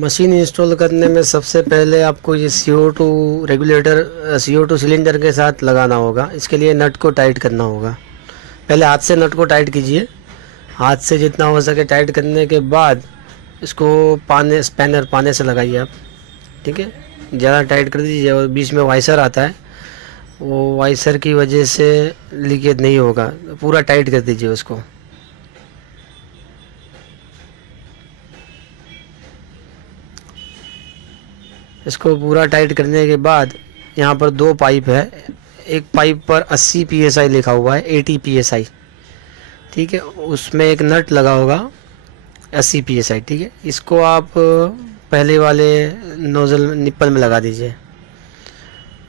Machine install करने में सबसे पहले आपको ये CO2 रेगुलेटर CO2 सिलेंडर के साथ लगाना होगा। इसके लिए नट को टाइट करना होगा। पहले हाथ से नट को टाइट कीजिए, हाथ से जितना हो सके टाइट करने के बाद इसको स्पैनर पाने से लगाइए आप। ठीक है, ज़्यादा टाइट कर दीजिए और बीच में वाइसर आता है, वो वाइसर की वजह से लीकेज नहीं होगा। पूरा टाइट कर दीजिए उसको। इसको पूरा टाइट करने के बाद यहाँ पर 2 पाइप है। एक पाइप पर 80 PSI लिखा हुआ है, 80 PSI। ठीक है, उसमें एक नट लगा होगा 80 PSI। ठीक है, इसको आप पहले वाले नोज़ल निप्पल में लगा दीजिए।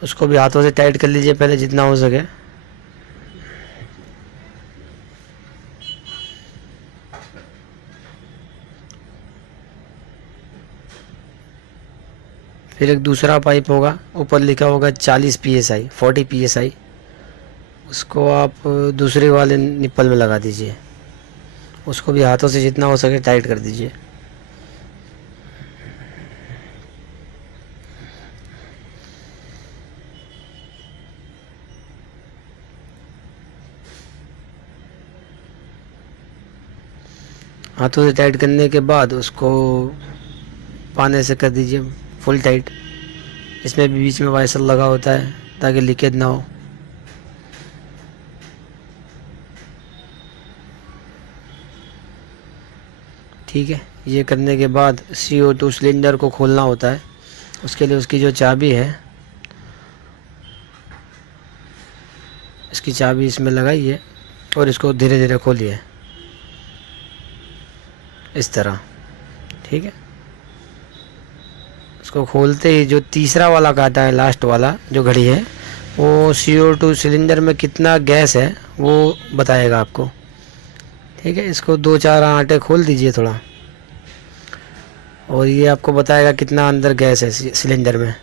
उसको भी हाथों से टाइट कर लीजिए पहले जितना हो सके। फिर एक दूसरा पाइप होगा, ऊपर लिखा होगा 40 PSI, 40 PSI। उसको आप दूसरे वाले निप्पल में लगा दीजिए। उसको भी हाथों से जितना हो सके टाइट कर दीजिए। हाथों से टाइट करने के बाद उसको पाने से कर दीजिए फुल टाइट। इसमें भी बीच में वाइसर लगा होता है ताकि लीकेज ना हो। ठीक है, ये करने के बाद CO2 सिलेंडर को खोलना होता है। उसके लिए उसकी जो चाबी है, इसकी चाबी इसमें लगाइए और इसको धीरे धीरे खोलिए इस तरह। ठीक है, इसको खोलते ही जो तीसरा वाला काटा है, लास्ट वाला जो घड़ी है, वो CO2 सिलेंडर में कितना गैस है वो बताएगा आपको। ठीक है, इसको 2-4 आंटे खोल दीजिए थोड़ा, और ये आपको बताएगा कितना अंदर गैस है सिलेंडर में।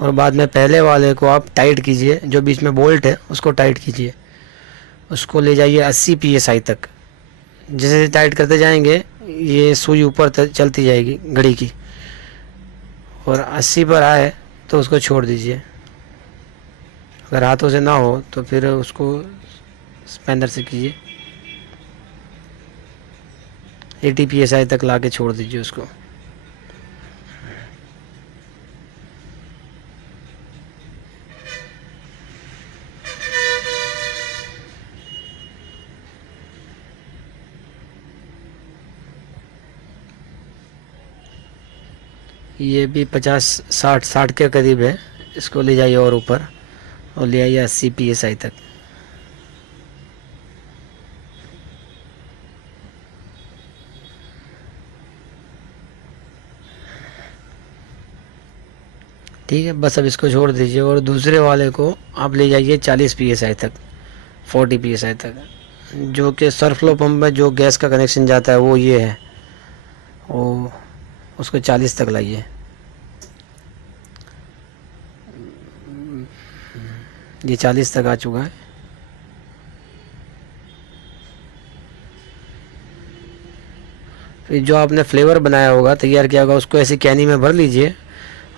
और बाद में पहले वाले को आप टाइट कीजिए, जो बीच में बोल्ट है उसको टाइट कीजिए। उसको ले जाइए 80 PSI तक। जैसे टाइट करते जाएंगे ये सुई ऊपर चलती जाएगी घड़ी की, और 80 पर आए तो उसको छोड़ दीजिए। अगर हाथों से ना हो तो फिर उसको स्पैनर से कीजिए। 80 PSI तक ला के छोड़ दीजिए उसको। ये भी 50-60 के करीब है। इसको ले जाइए और ऊपर, और ले आइए 80 PSI तक। ठीक है, बस अब इसको छोड़ दीजिए और दूसरे वाले को आप ले जाइए 40 PSI तक, 40 PSI तक। जो कि सरफ्लो पंप में जो गैस का कनेक्शन जाता है वो ये है, वो उसको 40 तक लाइए। ये 40 तक आ चुका है। फिर जो आपने फ्लेवर बनाया होगा, तैयार किया होगा, उसको ऐसी कैनी में भर लीजिए।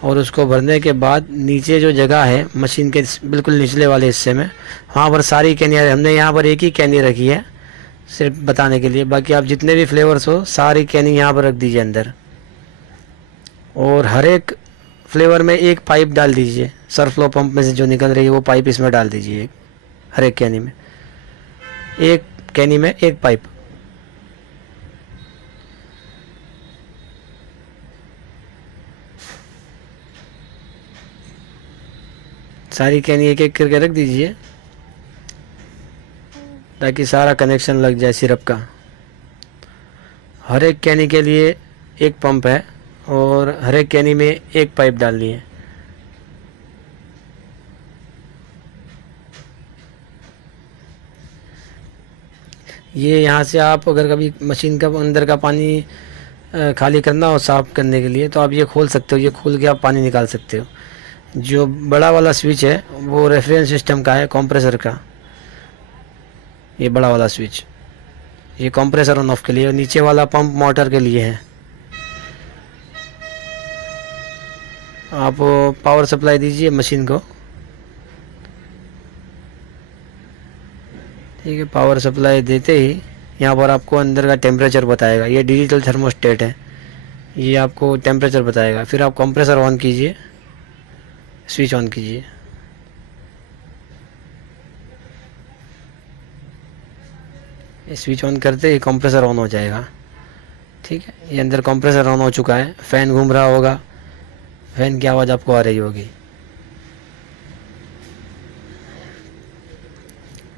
और उसको भरने के बाद नीचे जो जगह है मशीन के बिल्कुल निचले वाले हिस्से में, वहाँ पर सारी कैनियाँ, हमने यहाँ पर एक ही कैनी रखी है सिर्फ बताने के लिए। बाकी आप जितने भी फ्लेवर्स हो सारी कैनी यहाँ पर रख दीजिए अंदर। और हर एक फ्लेवर में एक पाइप डाल दीजिए। सरफ्लो पंप में से जो निकल रही है वो पाइप इसमें डाल दीजिए। हर एक कैनी में, एक कैनी में एक पाइप। सारी कैनी एक एक करके रख दीजिए ताकि सारा कनेक्शन लग जाए सिरप का। हर एक कैनी के लिए एक पंप है और हर एक कैनी में एक पाइप डालनी है। ये यहाँ से आप अगर कभी मशीन का अंदर का पानी खाली करना हो साफ़ करने के लिए तो आप ये खोल सकते हो। ये खोल के आप पानी निकाल सकते हो। जो बड़ा वाला स्विच है वो रेफरेंस सिस्टम का है, कंप्रेसर का। ये बड़ा वाला स्विच ये कंप्रेसर ऑन ऑफ के लिए, नीचे वाला पंप मोटर के लिए है। आप पावर सप्लाई दीजिए मशीन को। ठीक है, पावर सप्लाई देते ही यहाँ पर आपको अंदर का टेम्परेचर बताएगा। ये डिजिटल थर्मोस्टेट है, ये आपको टेम्परेचर बताएगा। फिर आप कंप्रेसर ऑन कीजिए, स्विच ऑन कीजिए। स्विच ऑन करते ही कंप्रेसर ऑन हो जाएगा। ठीक है, ये अंदर कंप्रेसर ऑन हो चुका है। फ़ैन घूम रहा होगा, फ़ैन की आवाज़ आपको आ रही होगी।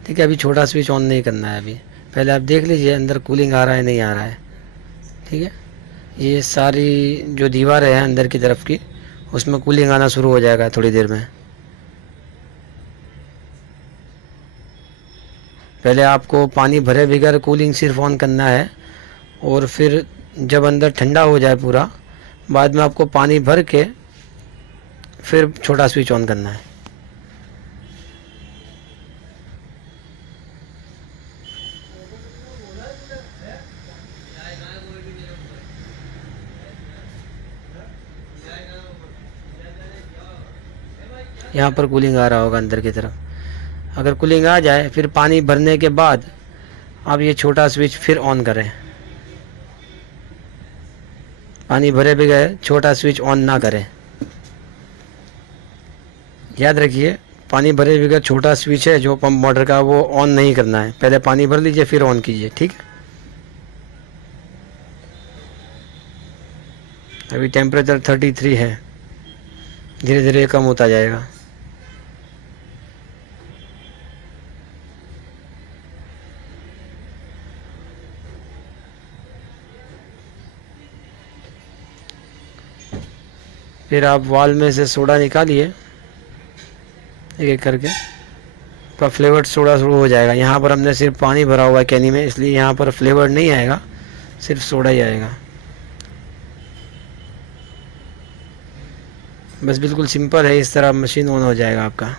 ठीक है, अभी छोटा स्विच ऑन नहीं करना है। अभी पहले आप देख लीजिए अंदर कूलिंग आ रहा है नहीं आ रहा है। ठीक है, ये सारी जो दीवारें हैं अंदर की तरफ की, उसमें कूलिंग आना शुरू हो जाएगा थोड़ी देर में। पहले आपको पानी भरे बगैर कूलिंग सिर्फ ऑन करना है, और फिर जब अंदर ठंडा हो जाए पूरा, बाद में आपको पानी भर के फिर छोटा स्विच ऑन करना है। यहाँ पर कूलिंग आ रहा होगा अंदर की तरफ। अगर कूलिंग आ जाए, फिर पानी भरने के बाद आप ये छोटा स्विच फिर ऑन करें। पानी भरे बगैर छोटा स्विच ऑन ना करें। याद रखिए, पानी भरे बगैर छोटा स्विच है जो पंप मोटर का, वो ऑन नहीं करना है। पहले पानी भर लीजिए फिर ऑन कीजिए। ठीक है, अभी टेम्परेचर 33 है, धीरे धीरे कम होता जाएगा। फिर आप वाल में से सोडा निकालिए एक एक करके। आपका फ्लेवर्ड सोडा शुरू हो जाएगा। यहाँ पर हमने सिर्फ पानी भरा हुआ है कैनी में, इसलिए यहाँ पर फ्लेवर्ड नहीं आएगा, सिर्फ सोडा ही आएगा। बस बिल्कुल सिंपल है, इस तरह मशीन ऑन हो जाएगा आपका।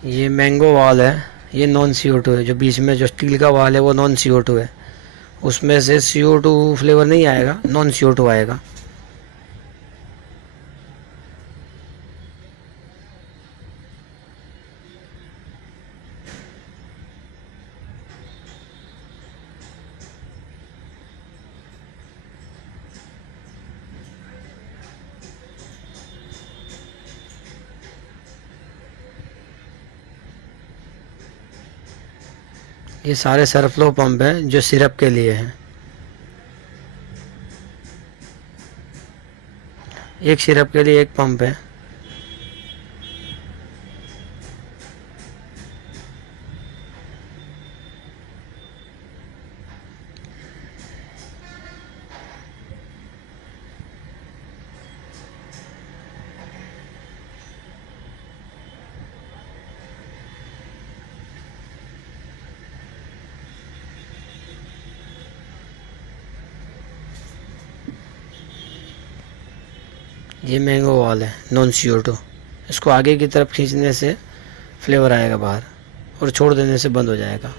ये मैंगो वाल है, ये नॉन CO2 है। जो बीच में जो स्टील का वाल है वो नॉन CO2 है। उसमें से CO2 फ्लेवर नहीं आएगा, नॉन CO2 आएगा। ये सारे सरफ्लो पंप हैं जो सिरप के लिए हैं। एक सिरप के लिए एक पंप है। ये मैंगो वाल है, नॉन CO2। इसको आगे की तरफ खींचने से फ्लेवर आएगा बाहर, और छोड़ देने से बंद हो जाएगा।